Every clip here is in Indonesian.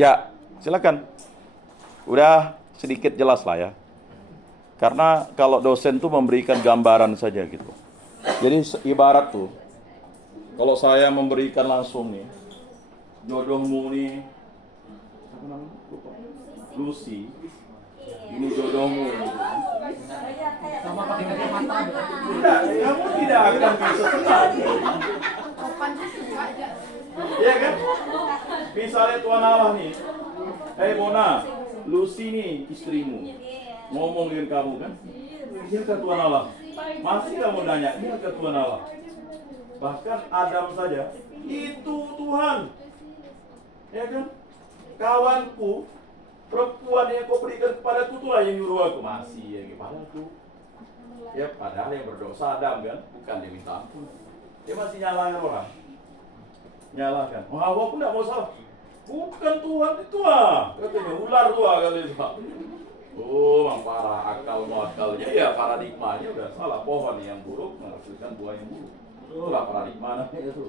Ya, silakan. Udah sedikit jelas lah ya. Karena kalau dosen tuh memberikan gambaran saja gitu. Jadi ibarat tuh, kalau saya memberikan langsung nih, jodohmu nih, apa namanya? Lupa. Lucy, ini jodohmu. Sama pakai kacamata. Tidak, kamu tidak akan bisa senang. Iya kan? Misalnya Tuhan Allah nih, hei Mona, Lucy nih istrimu, ngomong dengan kamu kan? Iya ke Tuhan Allah. Masih kamu nanya, iya ke Tuhan Allah. Bahkan Adam saja, itu Tuhan. Ya kan? Kawanku, perempuan yang kau berikan kepadaku itulah yang nyuruh aku. Masih ya gimana tuh? Ya padahal yang berdosa Adam kan, bukan dia minta ampun. Dia masih nyalakan orang. Nyalakan. Oh, Hawa pun tidak mau salah. Bukan Tuhan itu katanya ular kali itu. Oh, memang parah akalnya. Ya paradigmanya udah salah. Pohon yang buruk menghasilkan buah yang buruk. Itulah paradigma namanya itu.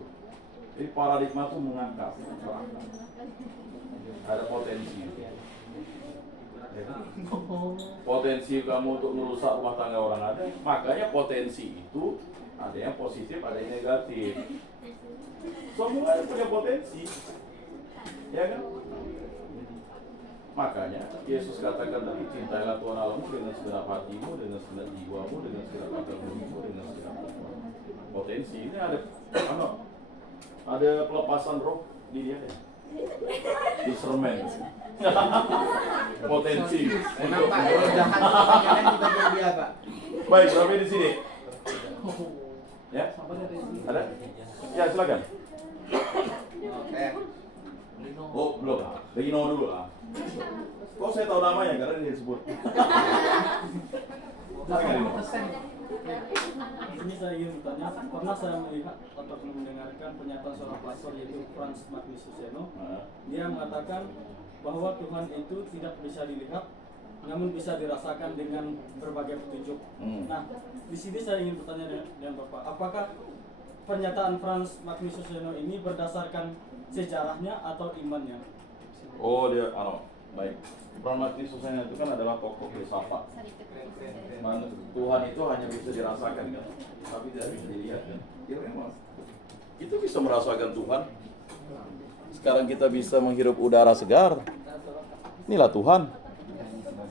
Jadi paradigma itu mengangkat. Ada potensi. Ya kan? Potensi kamu untuk merusak rumah tangga orang ada. Makanya potensi itu ada yang positif, ada yang negatif. Semua punya potensi. Ya kan? Makanya Yesus katakan tadi, cintailah Tuhan Allahmu dengan segenap hatimu, dengan segenap jiwamu, dengan segenap akalmu, dengan segenap potensi. Ini ada pelepasan roh di dia ya. Discernment. Potensi untuk baik, berapa di sini? Ya, ada? Ya, silakan. Oh, belum. Regino dulu lah. Kok saya tahu namanya karena dia disebut. Ini saya ingin bertanya, pernah saya melihat atau mendengarkan pernyataan seorang pastor yaitu Frans Magnisuseno. Dia mengatakan bahwa Tuhan itu tidak bisa dilihat, namun bisa dirasakan dengan berbagai petunjuk. Nah, di sini saya ingin bertanya dengan Bapak, apakah pernyataan Frans Magnisuseno ini berdasarkan sejarahnya atau imannya? Oh, dia baik. Frans Magnisuseno itu kan adalah tokoh filsafat. Tuhan itu hanya bisa dirasakan kan, tapi tidak bisa dilihat kan. Ya memang. Itu bisa merasakan Tuhan. Sekarang kita bisa menghirup udara segar. Inilah Tuhan.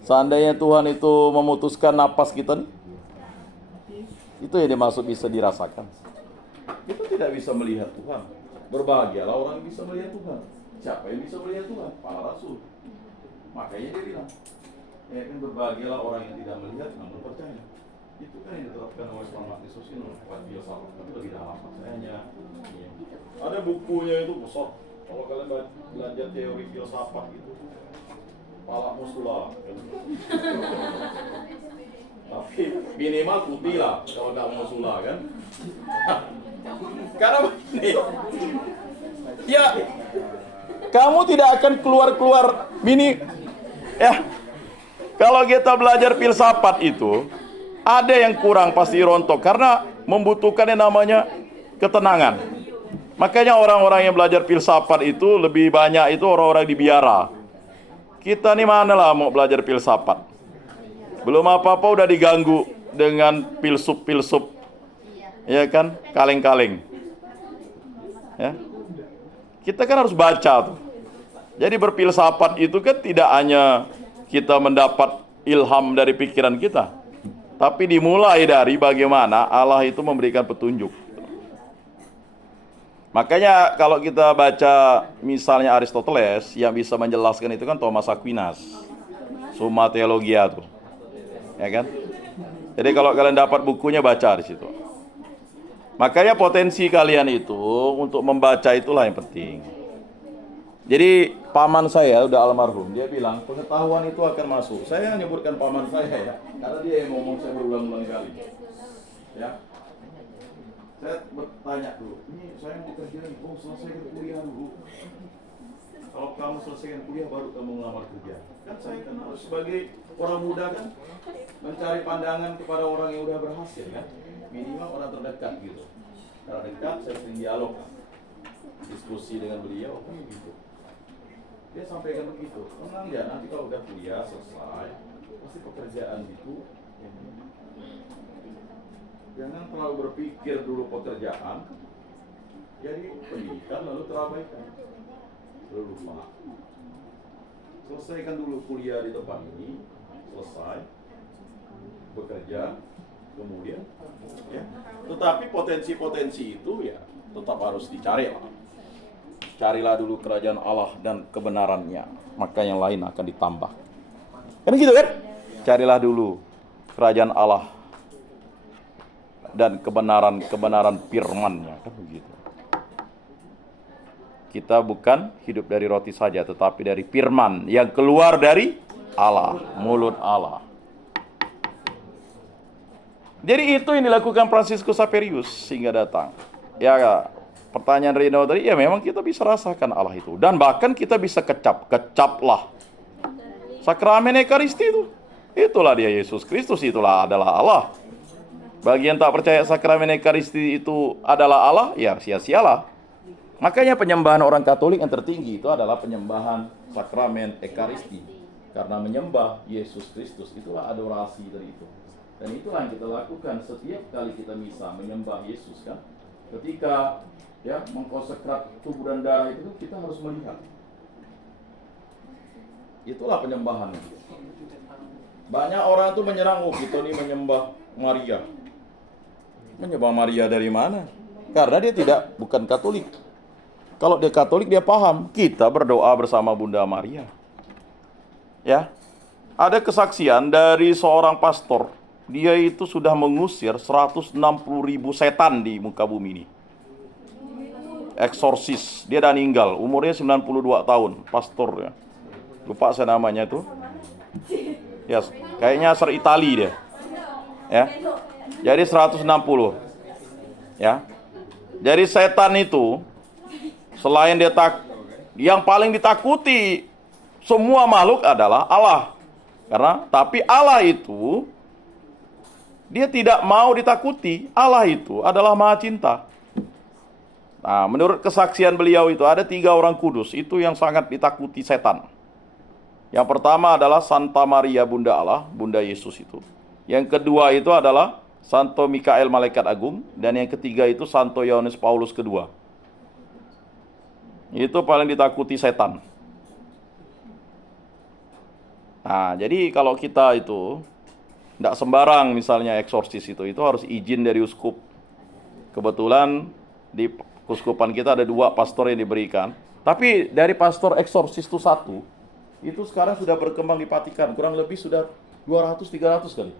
Seandainya Tuhan itu memutuskan napas kita nih, itu yang dimaksud bisa dirasakan. Kita tidak bisa melihat Tuhan. Berbahagialah orang yang bisa melihat Tuhan. Siapa yang bisa melihat Tuhan? Para rasul. Makanya dia bilang, ya kan berbahagialah orang yang tidak melihat namun percaya. Itu kan yang diterapkan oleh Frans Magnisuseno buat filsafat, tapi lebih dalam maknanya. Ya. Ada bukunya itu besar. Kalau kalian belajar teori filsafat itu, palamu sulah. Gitu. Tapi minimal putih lah kalau nggak mau sulah kan. Karena begini, ya kamu tidak akan keluar ya. Kalau kita belajar filsafat itu ada yang kurang pasti rontok karena membutuhkan yang namanya ketenangan. Makanya orang-orang yang belajar filsafat itu lebih banyak itu orang-orang di biara. Kita nih mana lah mau belajar filsafat. Belum apa-apa udah diganggu dengan filsuf. Ya kan? Kaleng-kaleng. Ya. Kita kan harus baca tuh. Jadi berfilsafat itu kan tidak hanya kita mendapat ilham dari pikiran kita, tapi dimulai dari bagaimana Allah itu memberikan petunjuk. Makanya kalau kita baca misalnya Aristoteles, yang bisa menjelaskan itu kan Thomas Aquinas, Summa Theologia tuh, ya kan? Jadi kalau kalian dapat bukunya baca di situ. Makanya potensi kalian itu untuk membaca itulah yang penting. Jadi paman saya udah almarhum, dia bilang pengetahuan itu akan masuk. Saya menyebutkan paman saya ya, karena dia yang ngomong saya berulang-ulang kali. Ya. Saya bertanya dulu, ini saya mau kerja nih, selesaikan kuliah dulu. Kalau kamu selesaikan kuliah baru kamu ngelamar kerja. Kan saya kan harus sebagai orang muda kan mencari pandangan kepada orang yang udah berhasil kan. Minimal orang terdekat gitu. Karena dekat saya sering dialog, diskusi dengan beliau gitu. Dia sampaikan begitu. Tenang ya, nanti kalau udah kuliah selesai, pasti pekerjaan itu. Jangan terlalu berpikir dulu pekerjaan, jadi pendidikan lalu terabaikan, lalu lupa. Selesaikan dulu kuliah di tempat ini, selesai, bekerja, kemudian, ya. Tetapi potensi-potensi itu ya tetap harus dicari lah. Carilah dulu kerajaan Allah dan kebenarannya, maka yang lain akan ditambah. Kan gitu kan? Carilah dulu kerajaan Allah dan kebenaran firman-Nya, kan begitu. Kita bukan hidup dari roti saja, tetapi dari firman yang keluar dari Allah, mulut Allah. Jadi itu yang dilakukan Fransiskus Xaverius sehingga datang. Ya, pertanyaan Rino tadi, ya memang kita bisa rasakan Allah itu. Dan bahkan kita bisa kecaplah. Sakramen Ekaristi itu. Itulah dia Yesus Kristus, itulah adalah Allah. Bagi yang tak percaya sakramen Ekaristi itu adalah Allah, ya sia-sialah. Makanya penyembahan orang Katolik yang tertinggi itu adalah penyembahan sakramen Ekaristi. Karena menyembah Yesus Kristus, itulah adorasi dari itu. Dan itulah yang kita lakukan setiap kali kita misa, menyembah Yesus kan. Ketika ya mengkonsekrat tubuh dan darah itu kita harus melihat. Itulah penyembahan. Banyak orang itu menyerang, kita ini menyembah Maria. Menyembah Maria dari mana? Karena dia bukan Katolik. Kalau dia Katolik dia paham, kita berdoa bersama Bunda Maria. Ya. Ada kesaksian dari seorang pastor, dia itu sudah mengusir 160.000 setan di muka bumi ini. Eksorsis, dia dah meninggal, umurnya 92 tahun, pastor ya. Lupa saya namanya itu. Ya, kayaknya asal Itali dia. Ya. Jadi 160. Ya. Jadi setan itu selain yang paling ditakuti semua makhluk adalah Allah. Tapi Allah itu dia tidak mau ditakuti. Allah itu adalah Maha Cinta. Nah, menurut kesaksian beliau itu ada 3 orang kudus itu yang sangat ditakuti setan. Yang pertama adalah Santa Maria Bunda Allah, Bunda Yesus itu. Yang kedua itu adalah Santo Mikael Malaikat Agung, dan yang ketiga itu Santo Yohanes Paulus II. Itu paling ditakuti setan. Nah, jadi kalau kita itu tidak sembarang misalnya eksorsis itu harus izin dari uskup. Kebetulan di kuskupan kita ada 2 pastor yang diberikan. Tapi dari pastor eksorsis itu 1, itu sekarang sudah berkembang di Vatikan. Kurang lebih sudah 200-300 kali.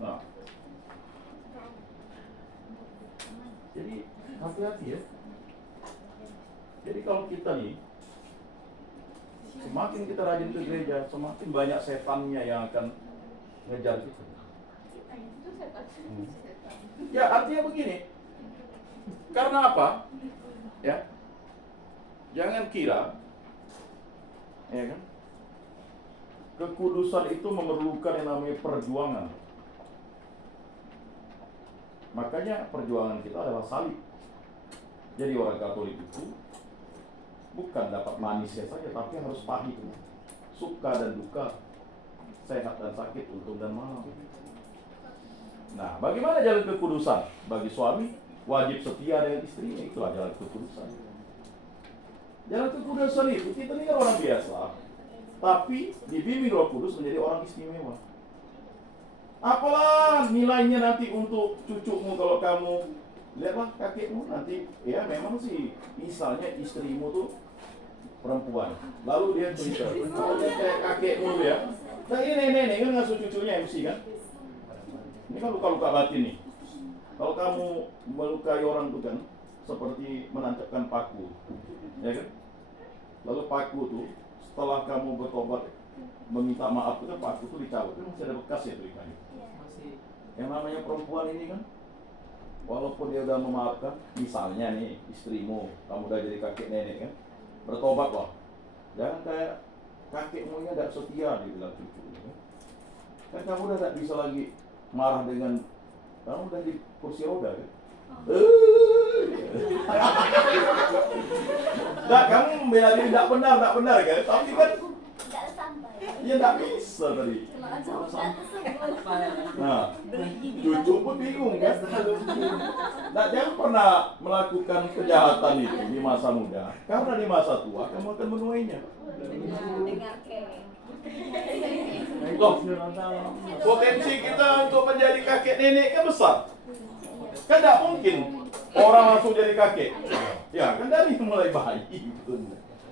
Nah. Jadi hati-hati ya. Jadi kalau kita nih, semakin kita rajin ke gereja, semakin banyak setannya yang akan ngejar kita. Ya artinya begini, karena apa? Ya, jangan kira, ya kan? Kekudusan itu memerlukan yang namanya perjuangan. Makanya perjuangan kita adalah salib. Jadi orang Katolik itu bukan dapat manisnya saja, tapi harus pahit. Suka dan duka, sehat dan sakit, untung dan malam. Nah, bagaimana jalan kekudusan? Bagi suami, wajib setia dengan istrinya, itulah jalan kekudusan. Jalan kekudusan itu, kita ini kan orang biasa, tapi dibimbing Roh Kudus menjadi orang istimewa. Apalah nilainya nanti untuk cucumu kalau kamu lihatlah kakekmu nanti, ya memang sih misalnya istrimu tuh perempuan, lalu dia cerita, kalau dia kayak kakekmu ya, nah ini nenek kan ngasuh cucunya MC kan, ini kan luka-luka batin nih. Kalau kamu melukai orang tuh kan seperti menancapkan paku, ya kan? Lalu paku tuh setelah kamu bertobat meminta maaf itu kan paku tuh dicabut, kan masih ada bekas ya tuh di kayu. Yang namanya perempuan ini kan, walaupun dia udah memaafkan, misalnya nih istrimu, kamu udah jadi kakek nenek kan, bertobat loh. Jangan kayak kakekmu nya tidak setia dibilang cucu. Kan kamu udah tidak bisa lagi marah dengan, kamu udah di kursi roda kan. Nah, kamu membela diri tidak benar kan? Tapi kan ya tidak bisa tadi. Nah, cucu pun bingung kan? Nah, jangan pernah melakukan kejahatan itu di masa muda, karena di masa tua kamu akan menuainya. Loh, potensi kita untuk menjadi kakek nenek kan besar. Kan tidak mungkin orang langsung jadi kakek. Ya, kan dari mulai bayi gitu.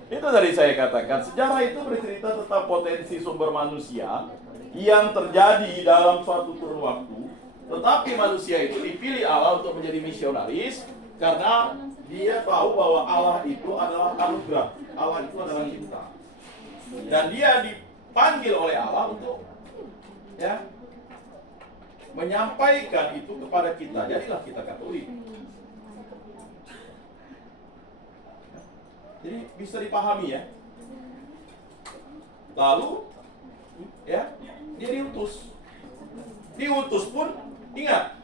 Itu tadi saya katakan, sejarah itu bercerita tentang potensi sumber manusia yang terjadi dalam suatu kurun waktu. Tetapi manusia itu dipilih Allah untuk menjadi misionaris karena dia tahu bahwa Allah itu adalah anugerah. Allah itu adalah cinta. Dan dia dipanggil oleh Allah untuk menyampaikan itu kepada kita. Jadilah kita Katolik. Jadi bisa dipahami ya. Lalu dia diutus. Diutus pun ingat,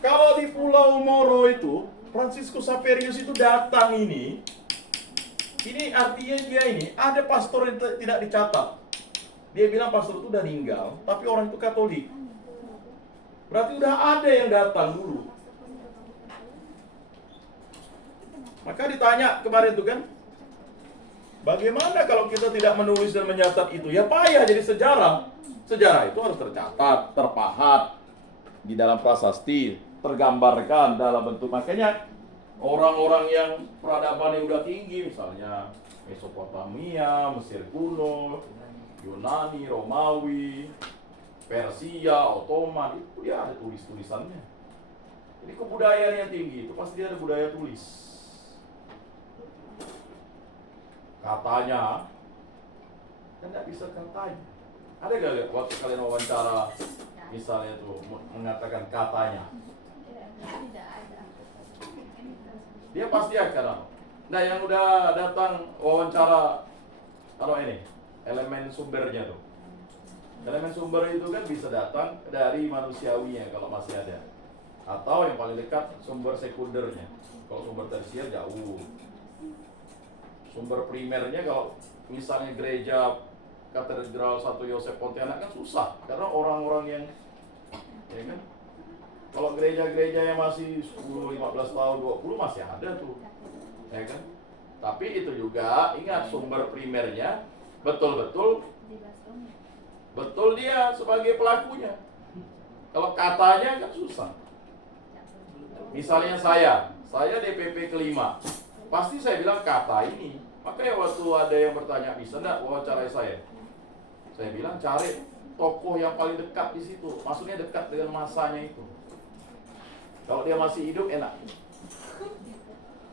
kalau di Pulau Moro itu Franciscus Saperius itu datang ini artinya dia ini ada pastor yang tidak dicatat. Dia bilang pastor itu udah meninggal, tapi orang itu Katolik. Berarti udah ada yang datang dulu. Maka ditanya kemarin itu kan, bagaimana kalau kita tidak menulis dan mencatat itu? Ya payah jadi sejarah. Sejarah itu harus tercatat, terpahat di dalam prasasti, tergambarkan dalam bentuk. Makanya orang-orang yang peradabannya udah tinggi, misalnya Mesopotamia, Mesir kuno, Yunani, Romawi, Persia, Ottoman, itu dia ada tulis-tulisannya. Jadi kebudayaan yang tinggi itu pasti dia ada budaya tulis. Katanya, kan nggak bisa katanya. Ada gak waktu kalian wawancara, misalnya tuh mengatakan katanya? Tidak ada. Dia pasti akan. Nah, yang udah datang wawancara, kalau ini elemen sumbernya tuh. Elemen sumber itu kan bisa datang dari manusiawinya kalau masih ada. Atau yang paling dekat sumber sekundernya. Kalau sumber tersier jauh. Sumber primernya kalau misalnya gereja Katedral 1 Yosef Pontianak kan susah karena orang-orang yang ya kan, kalau gereja-gereja yang masih 10, 15 tahun, 20 masih ada tuh ya kan. Tapi itu juga ingat sumber primernya betul-betul dia sebagai pelakunya. Kalau katanya kan susah. Misalnya saya DPP kelima, pasti saya bilang kata ini. Makanya waktu ada yang bertanya, bisa enggak wawancarai saya? Saya bilang cari tokoh yang paling dekat di situ. Maksudnya dekat dengan masanya itu. Kalau dia masih hidup enak.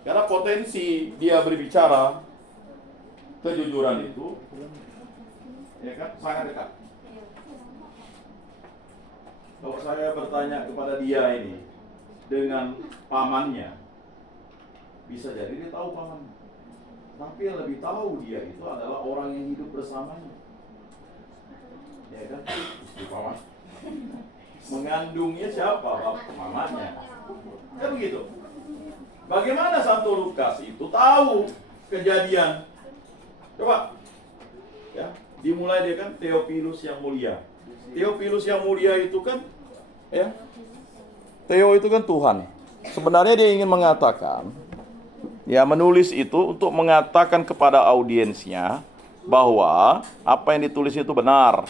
Karena potensi dia berbicara kejujuran itu ya kan sangat dekat. Kalau saya bertanya kepada dia ini dengan pamannya, bisa jadi dia tahu pamannya. Tapi yang lebih tahu dia itu adalah orang yang hidup bersamanya. Ya kan? Istri paman. Mengandungnya siapa? Bapak mamanya. Kan begitu. Bagaimana Santo Lukas itu tahu kejadian? Coba. Ya, dimulai dia kan Theophilus yang mulia. Theophilus yang mulia itu kan ya. Theo itu kan Tuhan. Sebenarnya dia ingin mengatakan ya, menulis itu untuk mengatakan kepada audiensnya bahwa apa yang ditulis itu benar.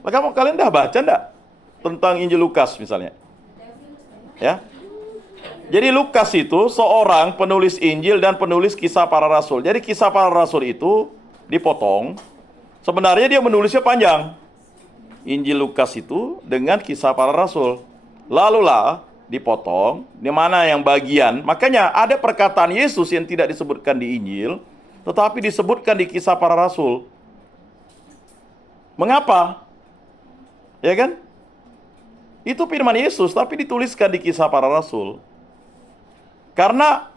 Maka kalian dah baca enggak tentang Injil Lukas misalnya? Ya. Jadi Lukas itu seorang penulis Injil dan penulis kisah para rasul. Jadi kisah para rasul itu dipotong. Sebenarnya dia menulisnya panjang. Injil Lukas itu dengan kisah para rasul. Lalulah dipotong, di mana yang bagian. Makanya ada perkataan Yesus yang tidak disebutkan di Injil, tetapi disebutkan di kisah para rasul. Mengapa? Ya kan? Itu firman Yesus, tapi dituliskan di kisah para rasul. Karena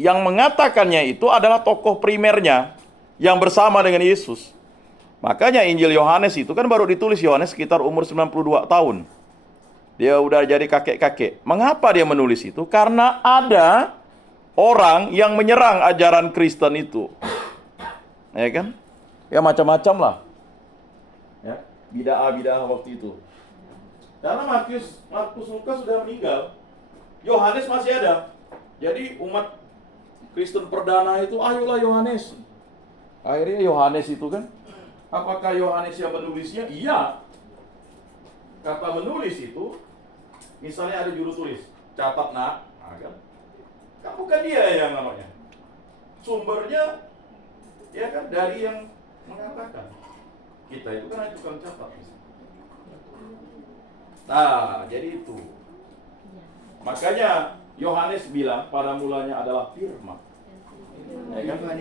yang mengatakannya itu adalah tokoh primernya yang bersama dengan Yesus. Makanya Injil Yohanes itu kan baru ditulis Yohanes sekitar umur 92 tahun. Dia udah jadi kakek-kakek. Mengapa dia menulis itu? Karena ada orang yang menyerang ajaran Kristen itu. Ya kan? Ya macam-macam lah. Ya, bid'ah waktu itu. Karena Markus Lukas sudah meninggal. Yohanes masih ada. Jadi umat Kristen perdana itu, ayolah Yohanes. Akhirnya Yohanes itu kan, apakah Yohanes yang menulisnya? Iya. Kata menulis itu, misalnya ada juru tulis, catat nak, kan bukan dia yang namanya. Sumbernya, ya kan, dari yang mengatakan. Kita itu kan hanya tukang catat. Nah, jadi itu. Makanya Yohanes bilang pada mulanya adalah firman. Ya kan? Firman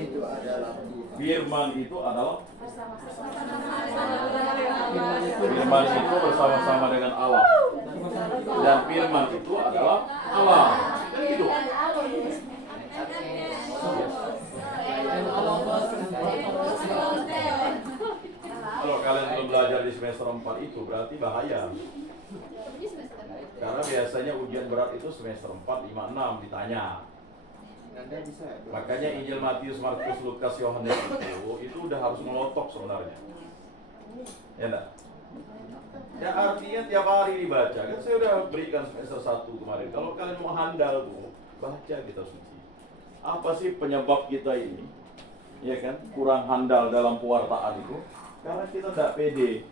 itu adalah Firman itu bersama-sama dengan Allah. Dan firman itu adalah Allah. Kan gitu. Kalau kalian belum belajar di semester 4 itu berarti bahaya. Karena biasanya ujian berat itu semester 4, 5, 6 ditanya. Makanya Injil Matius, Markus, Lukas, Yohanes itu udah harus melotok sebenarnya. Ya enggak? Ya artinya tiap hari dibaca. Kan saya udah berikan semester 1 kemarin. Kalau kalian mau handal tuh, baca kitab suci. Apa sih penyebab kita ini? Ya kan? Kurang handal dalam pewartaan itu. Karena kita tidak pede.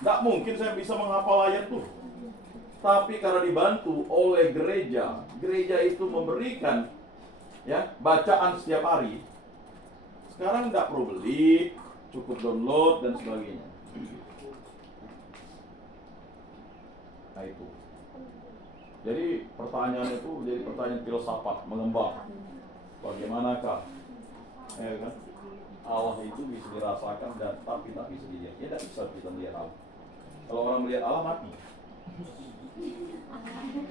Tidak mungkin saya bisa menghafal ayat tuh. Tapi karena dibantu oleh gereja, gereja itu memberikan ya bacaan setiap hari. Sekarang tidak perlu beli, cukup download dan sebagainya. Nah itu. Jadi pertanyaan itu jadi pertanyaan filsafat mengembang. Bagaimanakah ya kan? Allah itu bisa dirasakan dan tapi tak bisa dilihat. Ya tidak bisa kita melihat Allah. Kalau orang melihat Allah mati.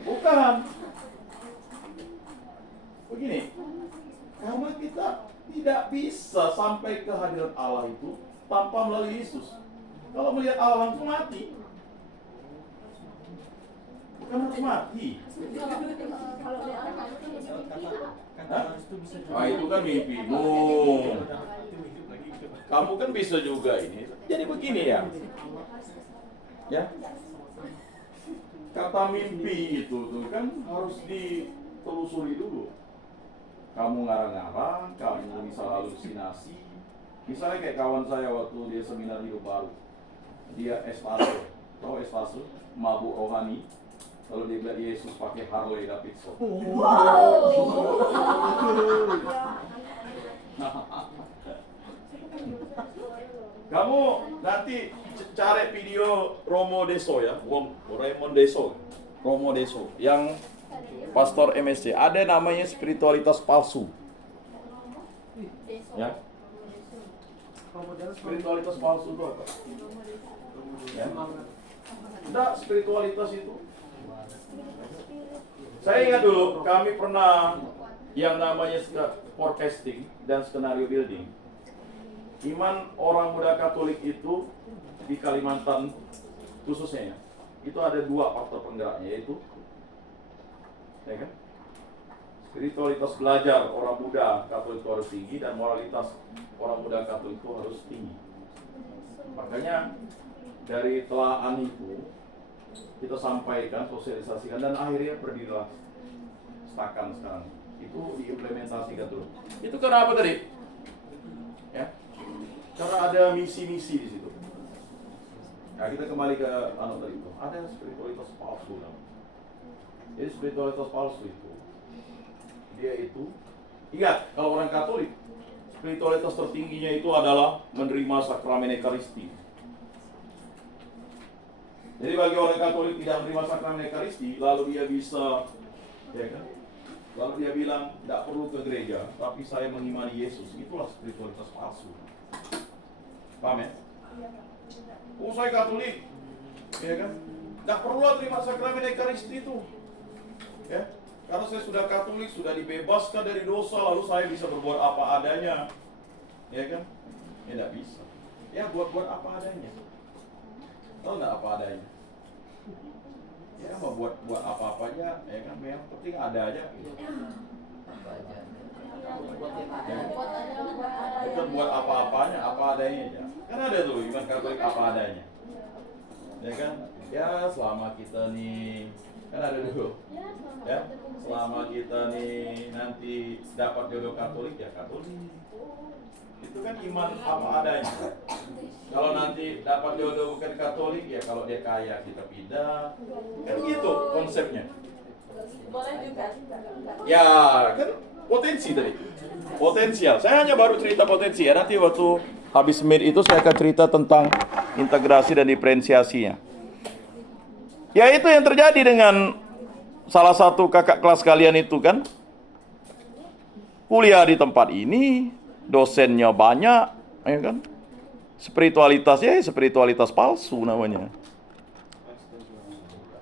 Bukan. Begini. Karena kita tidak bisa sampai ke hadirat Allah itu tanpa melalui Yesus. Kalau melihat Allah langsung mati. Bukan harus mati. Nah itu kan mimpimu. Kamu kan bisa juga ini. Jadi begini ya. Ya. Kata mimpi itu tuh kan harus ditelusuri dulu. Kamu ngarang-ngarang, kamu bisa halusinasi. Misalnya kayak kawan saya waktu dia seminar hidup baru. Dia estase. Tahu estase? Mabuk rohani. Kalau dia bilang Yesus pakai Harley Davidson. Wow. Kamu nanti cari video Romo Deso ya, Raymond Deso, Romo Deso, yang pastor MSC. Ada namanya spiritualitas palsu. Ya. Spiritualitas palsu itu apa? Ya. Enggak, spiritualitas itu. Saya ingat dulu, kami pernah yang namanya forecasting dan skenario building. Iman orang muda Katolik itu di Kalimantan khususnya ya, itu ada dua faktor penggeraknya, yaitu ya kan? Spiritualitas belajar orang muda Katolik itu harus tinggi dan moralitas orang muda Katolik itu harus tinggi. Makanya dari telahan itu kita sampaikan, sosialisasikan dan akhirnya berdirilah Stakan sekarang. Itu diimplementasikan dulu. Itu kenapa tadi? Ya. Karena ada misi-misi di situ. Nah, kita kembali ke tadi itu. Ada spiritualitas palsu. Jadi spiritualitas palsu itu, dia itu, ingat, kalau orang Katolik, spiritualitas tertingginya itu adalah menerima sakramen Ekaristi. Jadi bagi orang Katolik tidak menerima sakramen Ekaristi, lalu dia bisa, ya kan? Lalu dia bilang, tidak perlu ke gereja, tapi saya mengimani Yesus. Itulah spiritualitas palsu. Paham ya? Oh, saya Katolik, ya kan? Tidak perlu terima sakramen Ekaristi itu, ya? Karena saya sudah Katolik, sudah dibebaskan dari dosa, lalu saya bisa berbuat apa adanya, ya kan? Ya tidak bisa. Ya buat apa adanya. Tahu nggak apa adanya? Ya mau buat apa aja, ya kan? Yang penting ada aja. Bukan buat apa-apanya, apa adanya aja. Kan ada tuh iman Katolik apa adanya. Ya kan? Ya selama kita nih, kan ada dulu. Ya, selama kita nih nanti dapat jodoh Katolik ya Katolik. Itu kan iman apa adanya. Kalau nanti dapat jodoh bukan Katolik ya kalau dia kaya kita pindah. Kan gitu konsepnya. Boleh juga. Ya kan potensi tadi. Potensial. Saya hanya baru cerita potensi ya. Nanti waktu habis mid itu saya akan cerita tentang integrasi dan diferensiasinya. Ya itu yang terjadi dengan salah satu kakak kelas kalian itu kan. Kuliah di tempat ini, dosennya banyak, ya kan? Spiritualitasnya spiritualitas palsu namanya.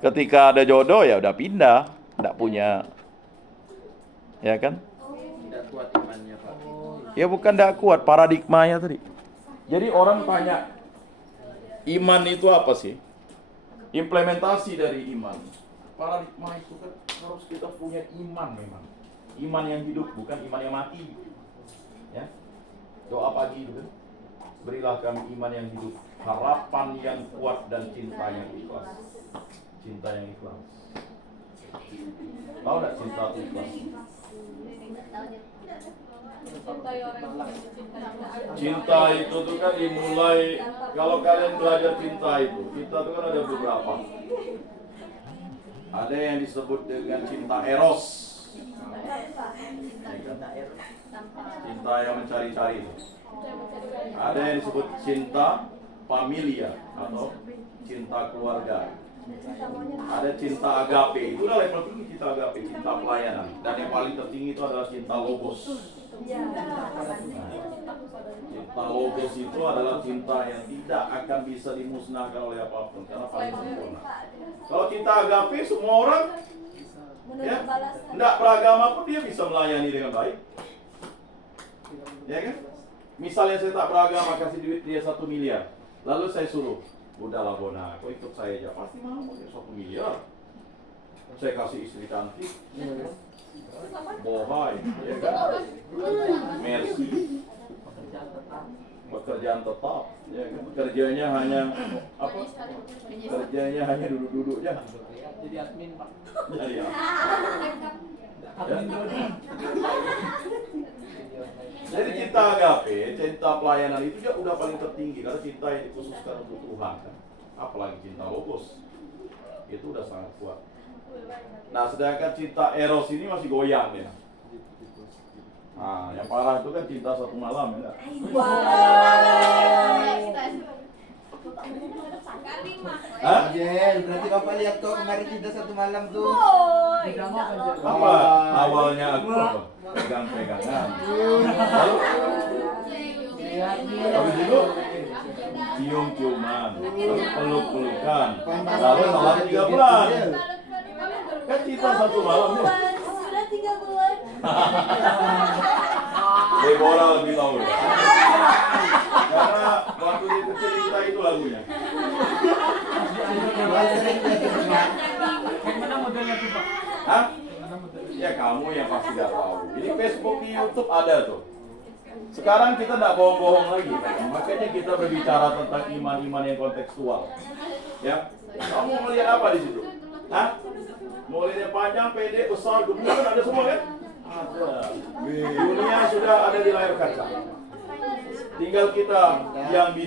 Ketika ada jodoh ya udah pindah, enggak punya. Ya kan? Tidak kuat imannya, Pak. Ya bukan enggak kuat, paradigmanya tadi. Jadi orang tanya, iman itu apa sih? Implementasi dari iman. Paradigma itu kan harus kita punya iman memang. Iman yang hidup, bukan iman yang mati. Ya. Doa pagi itu kan. Berilah kami iman yang hidup, harapan yang kuat dan cinta yang ikhlas. Cinta yang ikhlas. Tahu enggak cinta itu ikhlas? Cinta itu tuh kan dimulai, kalau kalian belajar cinta itu, cinta itu kan ada beberapa. Ada yang disebut dengan cinta eros. Cinta yang mencari-cari. Ada yang disebut cinta familia atau cinta keluarga. Ada cinta agape. Itu udah level tinggi cinta agape, cinta pelayanan. Dan yang paling tertinggi itu adalah cinta logos. Cinta logos itu adalah cinta yang tidak akan bisa dimusnahkan oleh apapun karena paling sempurna. Kalau cinta agape semua orang ya, enggak beragama pun dia bisa melayani dengan baik. Ya kan? Misalnya saya tak beragama kasih duit dia 1 miliar. Lalu saya suruh, udahlah Bona, kau ikut saya aja. Pasti mau dia 1 miliar. Saya kasih istri cantik. Bohai, ya kan? Mercy. Pekerjaan tetap, ya kan? Kerjanya hanya apa? Kerjanya hanya duduk-duduk aja. Jadi admin, Pak. Jadi ya. Jadi cinta agape, cinta pelayanan itu juga udah paling tertinggi karena cinta yang dikhususkan untuk Tuhan kan. Apalagi cinta logos. Itu udah sangat kuat. Nah, sedangkan cinta eros ini masih goyang ya. Nah, yang parah itu kan cinta 1 malam ya. Hah? Jel, berarti Bapak lihat kok kemarin kita 1 malam tuh. Apa awalnya aku apa? Pegang-pegangan. Lalu habis itu cium-ciuman, lalu peluk-pelukan. Lalu malam 3 bulan. Kan cinta 1 malam ya. Sudah 3 bulan. Deborah lebih tahu ya. Karena waktu itu cerita itu lagunya. Yang mana modelnya tuh, Pak? Hah? Ya kamu yang pasti gak tahu. Jadi Facebook di YouTube ada tuh. Sekarang kita tidak bohong-bohong lagi. Makanya kita berbicara tentang iman-iman yang kontekstual. Ya. Kamu mau lihat apa di situ? Hah? Mau lihat panjang, pendek, besar, gemuk kan ada semua kan? Ada. Dunia sudah ada di layar kaca. Tinggal kita yang bisa